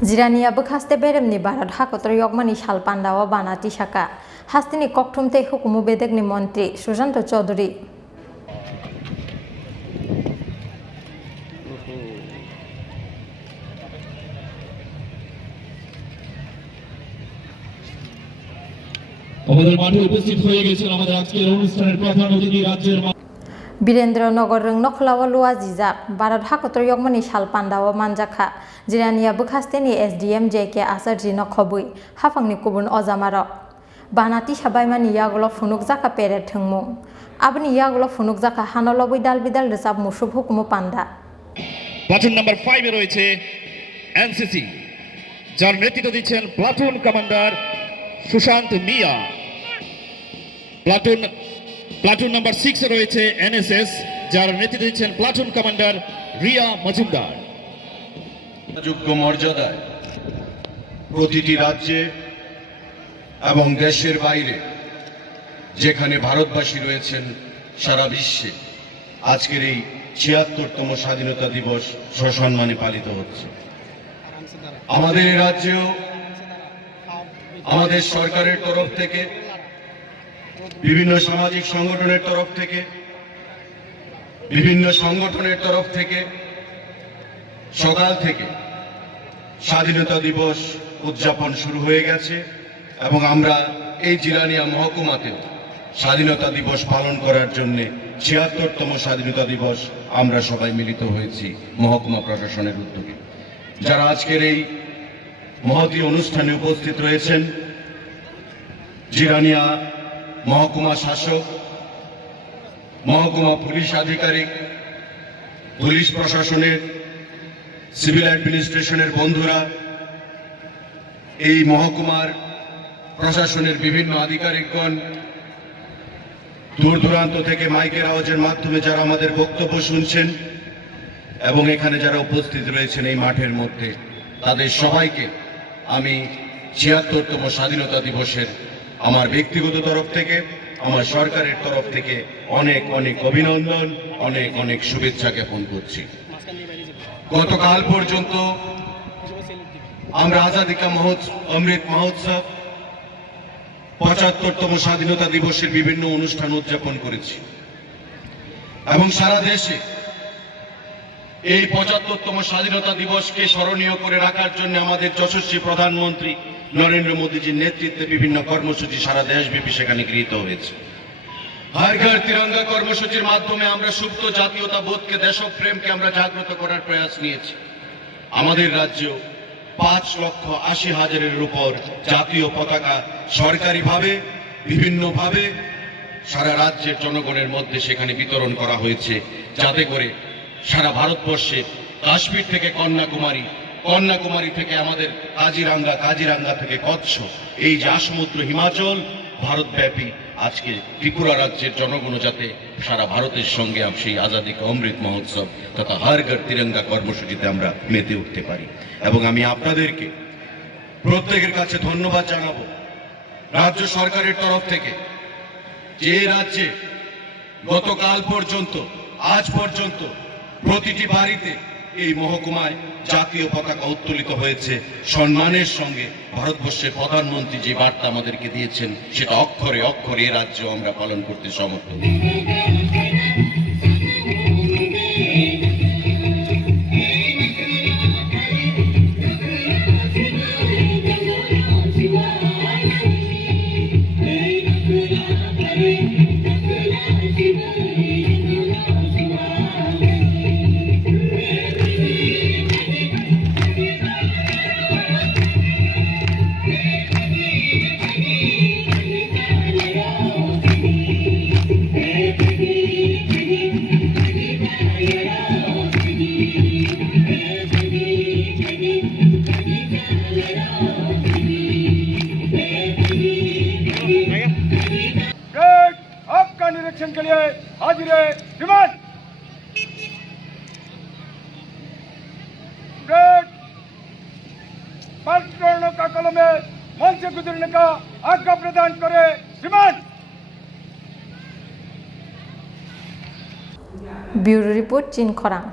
Jirania Bwkhakste Beremni Bharat Hakotor Yokmani Shal Pandao Bana Tisakha Hastini Koktumte Hukumu Bedegni Mantri Sushanta Chowdhury আমাদের মাঠে উপস্থিত হয়ে গেছেন আমাদের আজকের অনুষ্ঠানের প্রধান অতিথি রাজ্যের Birendra Rung Nokhlawa Lua Jijak Bharat Hakotor Yokmani Shal Pandao Manjakha Jirania Bwkhakste ni SDM JK Asarji Nokhobui Hafangni Kubun Ozamaro Bana Tishabaimani Yagulo Funuk Jaka Peret Thungmung Abni Yagulo Funuk Jaka Hanolo Bidal Bidal Resab Mushub Hukumu Panda platoon number 5 এ রয়েছে NCC যার নেতৃত্ব দিচ্ছেন platoon commander Sushant মিয়া platoon number 6 এ রয়েছে NSS যার নেতৃত্ব দিচ্ছেন platoon commander Riya Majumdar যোগ্য মর্যাদায় প্রতিটি রাজ্যে এবং দেশের বাইরে যেখানে ভারতবাসী রয়েছেন সারা বিশ্বে আজকের এই ৭৬তম স্বাধীনতা দিবস সসম্মানে পালিত হচ্ছে। আমাদের এই রাজ্যেও আমাদের সরকারের তরফ থেকে বিভিন্ন সামাজিক সংগঠনের তরফ থেকে সকাল থেকে স্বাধীনতা দিবস উদযাপন শুরু হয়ে গেছে এবং আমরা এই জিরানিয়া মহকুমাতে স্বাধীনতা দিবস পালন করার জন্য ৭৬তম স্বাধীনতা দিবস আমরা সবাই মিলিত হয়েছি মহকুমা প্রশাসনের উদ্যোগে। যারা আজকের এই মহতী অনুষ্ঠানে উপস্থিত রয়েছেন জিরানিয়া মহকুমা শাসক, মহকুমা পুলিশ আধিকারিক, পুলিশ প্রশাসনের, সিভিল অ্যাডমিনিস্ট্রেশনের বন্ধুরা, এই মহকুমার প্রশাসনের বিভিন্ন আধিকারিকগণ, দূর দূরান্ত থেকে মাইকের আওয়াজের মাধ্যমে যারা আমাদের বক্তব্য শুনছেন এবং এখানে যারা উপস্থিত রয়েছেন এই মাঠের মধ্যে, তাদের সবাইকে আমি ৭৬তম স্বাধীনতা দিবসের আমার ব্যক্তিগত তরফ থেকে, আমার সরকারের তরফ থেকে অনেক অনেক অভিনন্দন, অনেক অনেক শুভেচ্ছা জ্ঞাপন করছি। গতকাল পর্যন্ত আমরা আজাদী কা অমৃত মহোৎসব ৭৫তম স্বাধীনতা দিবসের বিভিন্ন অনুষ্ঠান উদযাপন করেছি এবং সারা দেশে এই ৭৫তম স্বাধীনতা দিবসকে স্মরণীয় করে রাখার জন্য আমাদের যশস্বী প্রধানমন্ত্রী নরেন্দ্র মোদীজির নেতৃত্বে বিভিন্ন কর্মসূচি সারা দেশব্যাপী সেখানে গৃহীত হয়েছে। হর ঘর তিরঙ্গা কর্মসূচির মাধ্যমে আমরা সুপ্ত জাতীয়তাবোধকে, দেশপ্রেমকে আমরা জাগ্রত করার প্রয়াস নিয়েছি। আমাদের রাজ্যেও ৫,৮০,০০০-এর উপর জাতীয় পতাকা সরকারিভাবে বিভিন্নভাবে সারা রাজ্যের জনগণের মধ্যে সেখানে বিতরণ করা হয়েছে, যাতে করে সারা ভারতবর্ষে কাশ্মীর থেকে কন্যাকুমারী থেকে আমাদের কাজিরাঙ্গা থেকে কচ্ছ, এই যে সমুদ্র হিমাচল, ভারতব্যাপী আজকে ত্রিপুরা রাজ্যের জনগণ যাতে সারা ভারতের সঙ্গে সেই আজাদী কা অমৃত মহোৎসব তথা হর ঘর তিরঙ্গা কর্মসূচিতে আমরা মেতে উঠতে পারি। এবং আমি আপনাদেরকে প্রত্যেকের কাছে ধন্যবাদ জানাবো রাজ্য সরকারের তরফ থেকে, যে রাজ্যে গতকাল পর্যন্ত আজ পর্যন্ত প্রতিটি বাড়িতে এই মহকুমায় জাতীয় পতাকা উত্তোলিত হয়েছে সম্মানের সঙ্গে। ভারতবর্ষের প্রধানমন্ত্রী যে বার্তা আমাদেরকে দিয়েছেন সেটা অক্ষরে অক্ষরে এ রাজ্য আমরা পালন করতে সমর্থ। निरीक्षण के लिए हाजिर है विमान। पार्टियों का कलम में मन से गुजरने का आज्ञा प्रदान करे विमान। Bureau Report Chini Khorang